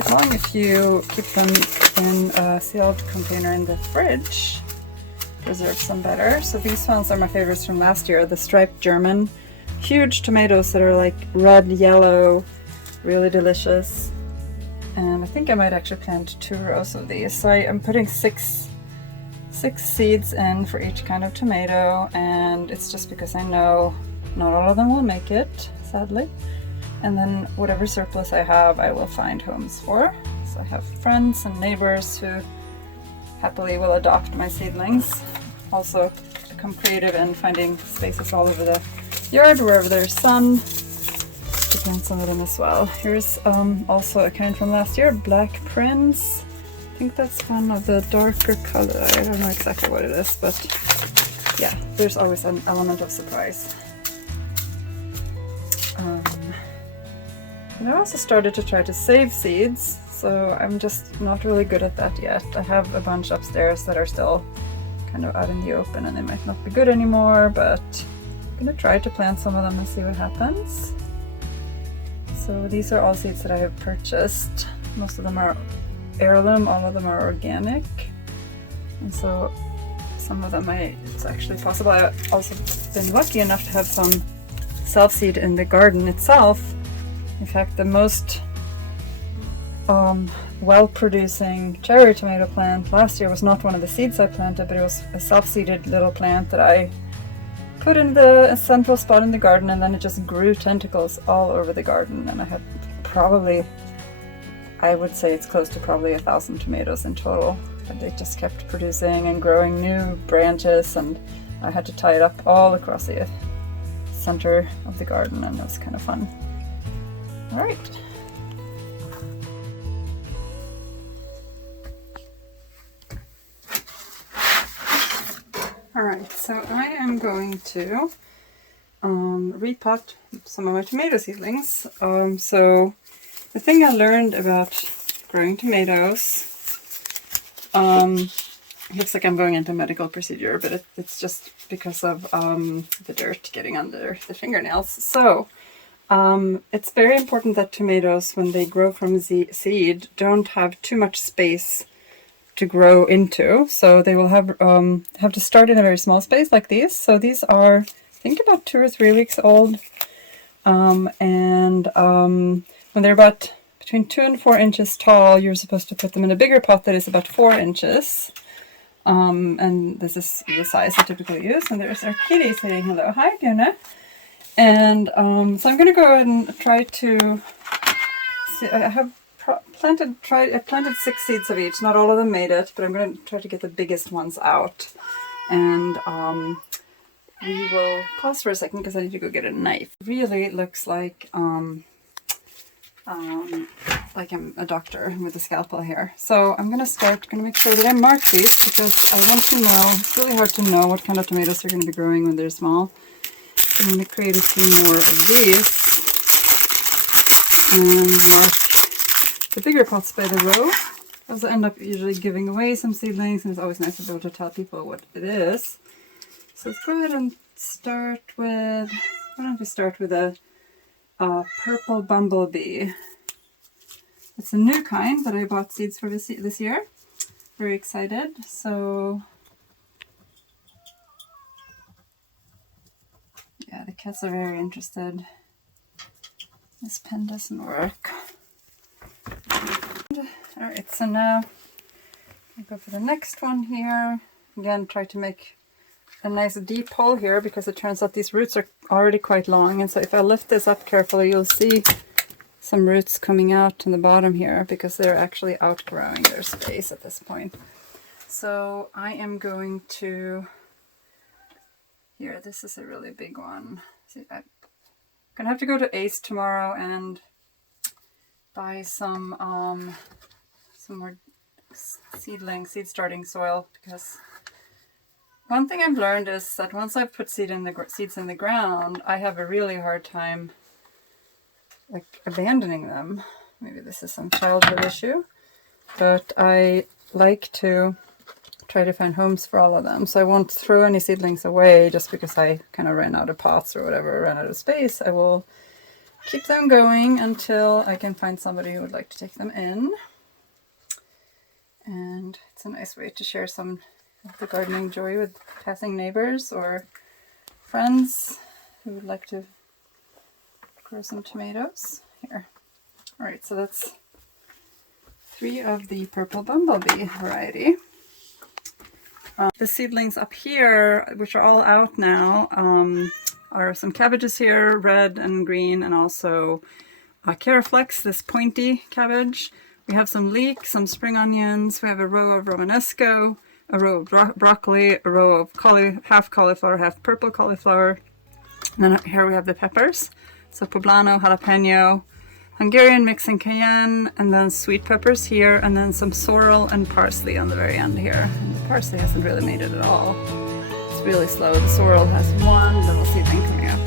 quite long if you keep them in a sealed container in the fridge. Preserves them better. So these ones are my favorites from last year, the striped German. Huge tomatoes that are like red, yellow, really delicious. And I think I might actually plant 2 rows of these. So I'm putting six seeds in for each kind of tomato, and it's just because I know not all of them will make it, sadly. And then whatever surplus I have, I will find homes for. So I have friends and neighbors who happily will adopt my seedlings. Also become creative in finding spaces all over the yard, wherever there's sun, to plant some of them as well. Here's also a kind from last year, Black Prince. I think that's one of the darker color. I don't know exactly what it is, but yeah, there's always an element of surprise. And I also started to try to save seeds, so I'm just not really good at that yet. I have a bunch upstairs that are still kind of out in the open and they might not be good anymore, but I'm gonna try to plant some of them and see what happens. So these are all seeds that I have purchased. Most of them are heirloom, all of them are organic. And so some of them it's actually possible. I've also been lucky enough to have some self-seed in the garden itself. In fact, the most well-producing cherry tomato plant last year was not one of the seeds I planted, but it was a self-seeded little plant that I put in the central spot in the garden, and then it just grew tentacles all over the garden. And I had probably, I would say it's close to probably 1,000 tomatoes in total. And they just kept producing and growing new branches, and I had to tie it up all across the center of the garden, and it was kind of fun. All right. All right, so I am going to repot some of my tomato seedlings. So the thing I learned about growing tomatoes, looks like I'm going into a medical procedure, but it's just because of the dirt getting under the fingernails. So it's very important that tomatoes, when they grow from seed, don't have too much space to grow into. So they will have to start in a very small space like these. So these are, I think, about 2 or 3 weeks old. When they're about between 2 and 4 inches tall, you're supposed to put them in a bigger pot that is about 4 inches. And this is the size I typically use. And there's our kitty saying hello. Hi, Fiona. And so I'm going to go ahead and try to see. I have planted 6 seeds of each. Not all of them made it, but I'm going to try to get the biggest ones out. And we will pause for a second because I need to go get a knife. It really looks like I'm a doctor with a scalpel here. So I'm going to make sure that I mark these, because I want to know. It's really hard to know what kind of tomatoes are going to be growing when they're small. So I'm going to create a few more of these and mark the bigger pots by the row. I also end up usually giving away some seedlings, and it's always nice to be able to tell people what it is. So let's go ahead and start with, why don't we start with a purple bumblebee. It's a new kind that I bought seeds for this year. Very excited. So yeah, the cats are very interested. This pen doesn't work. Alright, so now I'll go for the next one here. Again, try to make a nice deep hole here, because it turns out these roots are already quite long. And so if I lift this up carefully, you'll see some roots coming out in the bottom here, because they're actually outgrowing their space at this point. So I am going to, here, this is a really big one. See, I'm gonna have to go to Ace tomorrow and buy some more seed starting soil, because one thing I've learned is that once I've put seeds in the ground, I have a really hard time like abandoning them. Maybe this is some childhood issue, but I like to try to find homes for all of them. So I won't throw any seedlings away just because I kind of ran out of pots or whatever, ran out of space. I will keep them going until I can find somebody who would like to take them in. And it's a nice way to share some of the gardening joy with passing neighbors or friends who would like to grow some tomatoes. Here. Alright, so that's 3 of the purple bumblebee variety. The seedlings up here, which are all out now, are some cabbages here, red and green, and also Caraflex, this pointy cabbage. We have some leek, some spring onions, we have a row of Romanesco, a row of broccoli, a row of half cauliflower, half purple cauliflower. And then here we have the peppers. So poblano, jalapeno, Hungarian mix and cayenne, and then sweet peppers here, and then some sorrel and parsley on the very end here. And the parsley hasn't really made it at all. It's really slow. The sorrel has one little seedling coming up.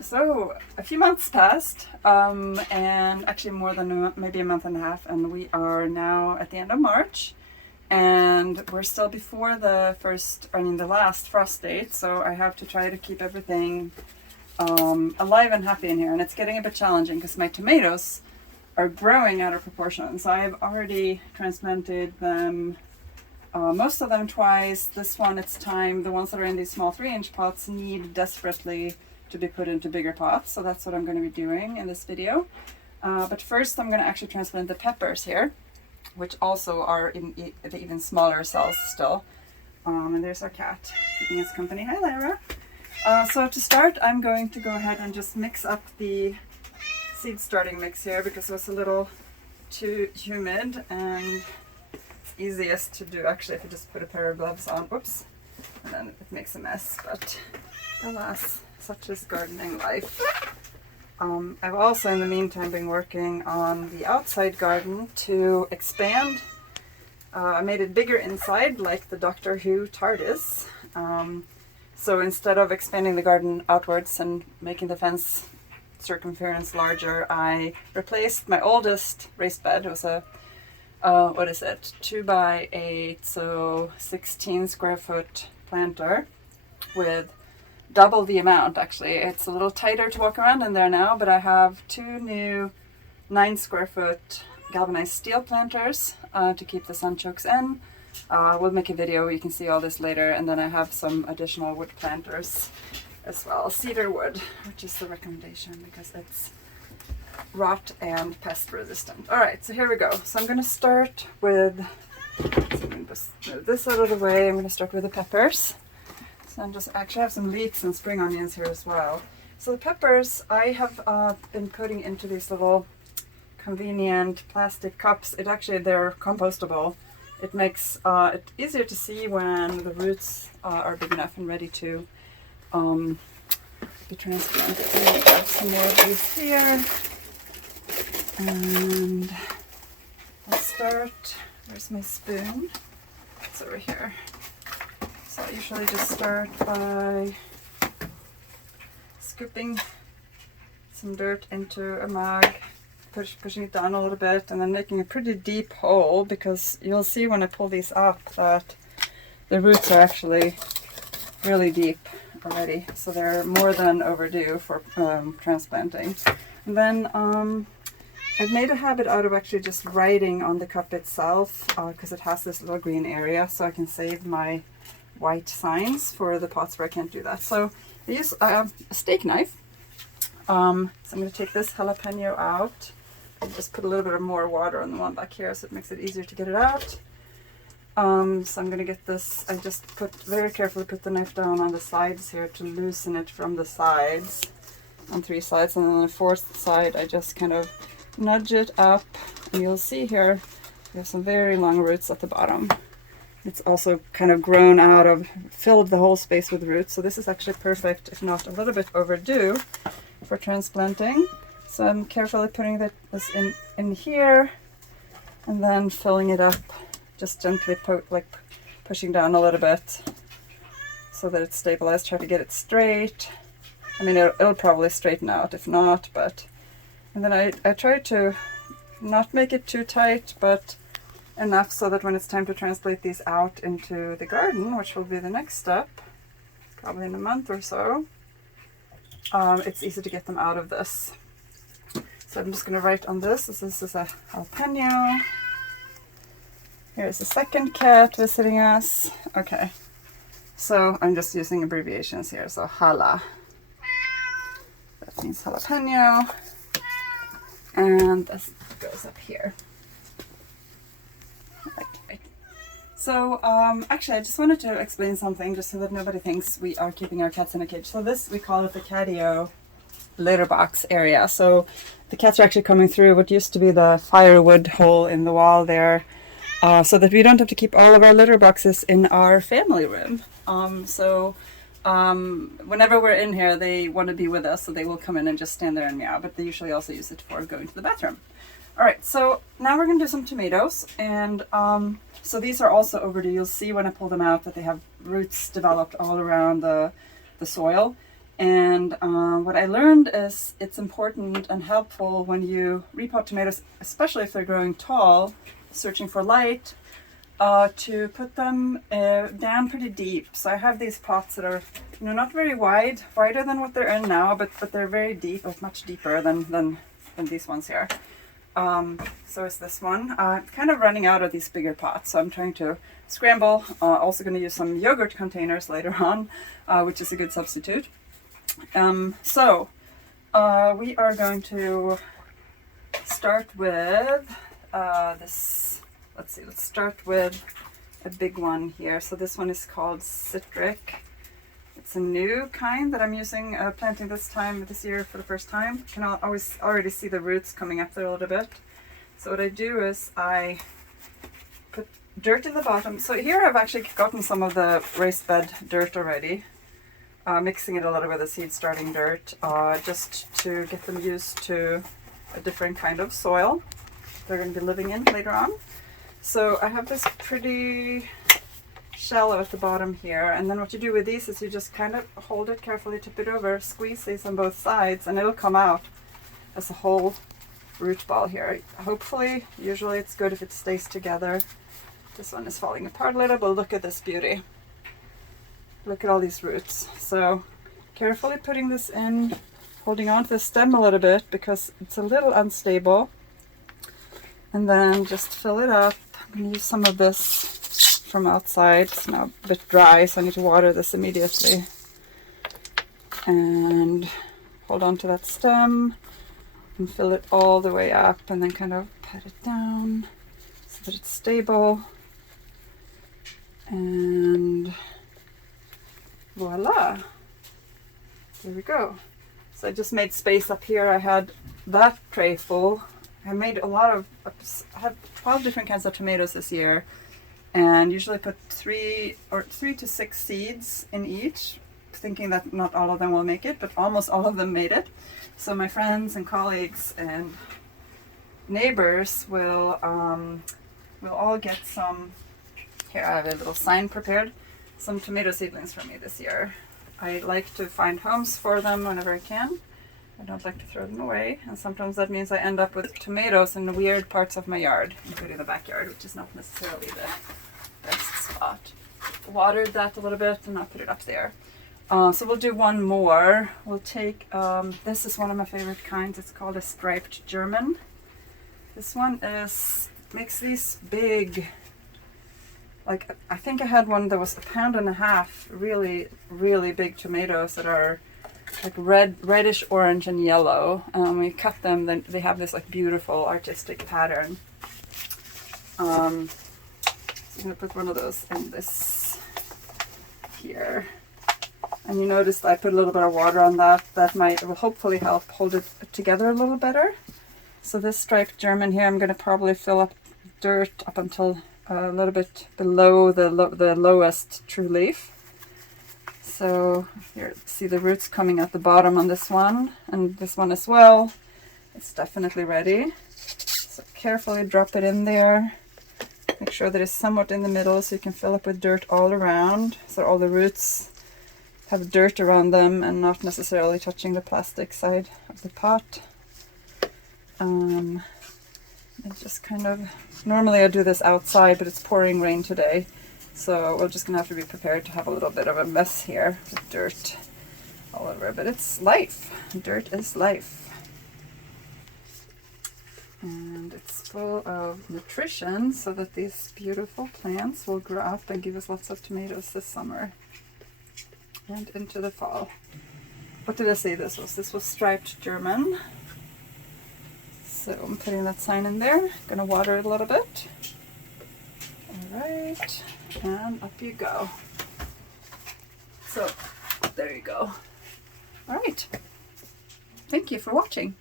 So a few months passed, and actually more than maybe a month and a half, and we are now at the end of March, and we're still before the last frost date, so I have to try to keep everything alive and happy in here, and it's getting a bit challenging because my tomatoes are growing out of proportion. So I've already transplanted them, most of them twice. This one, it's time. The ones that are in these small 3-inch pots need desperately to be put into bigger pots, so that's what I'm going to be doing in this video. But first I'm going to actually transplant the peppers here, which also are in the even smaller cells still. And there's our cat keeping us company. Hi, Lyra. So to start, I'm going to go ahead and just mix up the seed starting mix here because it was a little too humid, and it's easiest to do actually if you just put a pair of gloves on. Whoops. And then it makes a mess, but alas, such is gardening life. I've also in the meantime been working on the outside garden to expand. I made it bigger inside like the Doctor Who TARDIS. So instead of expanding the garden outwards and making the fence circumference larger, I replaced my oldest raised bed. It was a 2x8, so 16 square foot planter with double the amount. Actually, it's a little tighter to walk around in there now, but I have 2 new 9 square foot galvanized steel planters to keep the sunchokes in. We'll make a video where you can see all this later, and then I have some additional wood planters as well. Cedar wood, which is the recommendation because it's rot and pest resistant. Alright, so here we go. So I'm going to start with, so I'm going to just move this out of the way. I'm going to start with the peppers. So I'm just actually have some leeks and spring onions here as well. So the peppers I have been putting into these little convenient plastic cups. They're compostable. It makes it easier to see when the roots are big enough and ready to be transplanted. I'm going to add some more of these here. And I'll start, where's my spoon? It's over here. So I usually just start by scooping some dirt into a mug pushing it down a little bit and then making a pretty deep hole, because you'll see when I pull these up that the roots are actually really deep already, so they're more than overdue for transplanting. And then I've made a habit out of actually just writing on the cup itself, because it has this little green area, so I can save my white signs for the pots where I can't do that. So I use a steak knife. So I'm going to take this jalapeno out and just put a little bit of more water on the one back here so it makes it easier to get it out. So I'm going to get this, I just very carefully put the knife down on the sides here to loosen it from the sides, on 3 sides, and then on the 4th side I just kind of nudge it up, and you'll see here we have some very long roots at the bottom. It's also kind of grown out of, filled the whole space with roots, so this is actually perfect, if not a little bit overdue, for transplanting. So I'm carefully putting this in here, and then filling it up, just gently pushing down a little bit so that it's stabilized. Try to get it straight. I mean, it'll probably straighten out if not, but... And then I try to not make it too tight, but enough so that when it's time to transplant these out into the garden, which will be the next step, probably in a month or so, it's easy to get them out of this. So I'm just going to write on this. This is a jalapeno. Here's the second cat visiting us. Okay, so I'm just using abbreviations here. So jala, that means jalapeno, and this goes up here. Okay. So actually I just wanted to explain something just so that nobody thinks we are keeping our cats in a cage. So this, we call it the catio litter box area. So the cats are actually coming through what used to be the firewood hole in the wall there, so that we don't have to keep all of our litter boxes in our family room. Whenever we're in here, they want to be with us, so they will come in and just stand there and meow, but they usually also use it for going to the bathroom. All right, so now we're going to do some tomatoes, and so these are also overdue. You'll see when I pull them out that they have roots developed all around the soil. And what I learned is it's important and helpful when you repot tomatoes, especially if they're growing tall, searching for light, to put them down pretty deep. So I have these pots that are, not very wide, wider than what they're in now, but they're very deep, like much deeper than these ones here. So is this one. I'm kind of running out of these bigger pots, so I'm trying to scramble. Also going to use some yogurt containers later on, which is a good substitute. We are going to start with this. Let's start with a big one here. So this one is called Citric. It's a new kind that I'm using, planting this year for the first time. You can already see the roots coming up there a little bit. So what I do is I put dirt in the bottom. So here I've actually gotten some of the raised bed dirt already, mixing it a little with the seed starting dirt, just to get them used to a different kind of soil they're going to be living in later on. So I have this pretty shallow at the bottom here, and then what you do with these is you just kind of hold it carefully, tip it over, squeeze these on both sides, and it'll come out as a whole root ball here. Hopefully, usually it's good if it stays together. This one is falling apart a little, but look at this beauty. Look at all these roots. So carefully putting this in, holding on to the stem a little bit because it's a little unstable, and then just fill it up. I'm going to use some of this from outside. It's now a bit dry, so I need to water this immediately. And hold on to that stem and fill it all the way up, and then kind of pat it down so that it's stable. And voila, there we go. So I just made space up here. I had that tray full. I made I had 12 different kinds of tomatoes this year, and usually put 3 to 6 seeds in each, thinking that not all of them will make it, but almost all of them made it. So my friends and colleagues and neighbors will all get some. Here I have a little sign prepared, some tomato seedlings for me this year. I like to find homes for them whenever I can, I don't like to throw them away, and sometimes that means I end up with tomatoes in weird parts of my yard, including the backyard, which is not necessarily the best spot. Watered that a little bit and I'll put it up there. So we'll do one more. We'll take, this is one of my favorite kinds. It's called a striped German. This one makes these big, like I think I had one that was 1.5 pounds, really, really big tomatoes that are like reddish orange and yellow. When you cut them, then they have this like beautiful artistic pattern. So I'm gonna put one of those in this here. And you noticed I put a little bit of water on that. That will hopefully help hold it together a little better. So this striped German here, I'm going to probably fill up dirt up until a little bit below the lowest true leaf. So here, see the roots coming at the bottom on this one, and this one as well. It's definitely ready. So carefully drop it in there. Make sure that it's somewhat in the middle so you can fill up with dirt all around, so all the roots have dirt around them and not necessarily touching the plastic side of the pot. It just kind of, normally I do this outside, but it's pouring rain today, so we're just gonna have to be prepared to have a little bit of a mess here with dirt all over, but it's life. Dirt is life. And it's full of nutrition so that these beautiful plants will grow up and give us lots of tomatoes this summer and into the fall. What did I say this was? This was striped German. So I'm putting that sign in there. Gonna water it a little bit. All right, and up you go. So there you go. All right. Thank you for watching.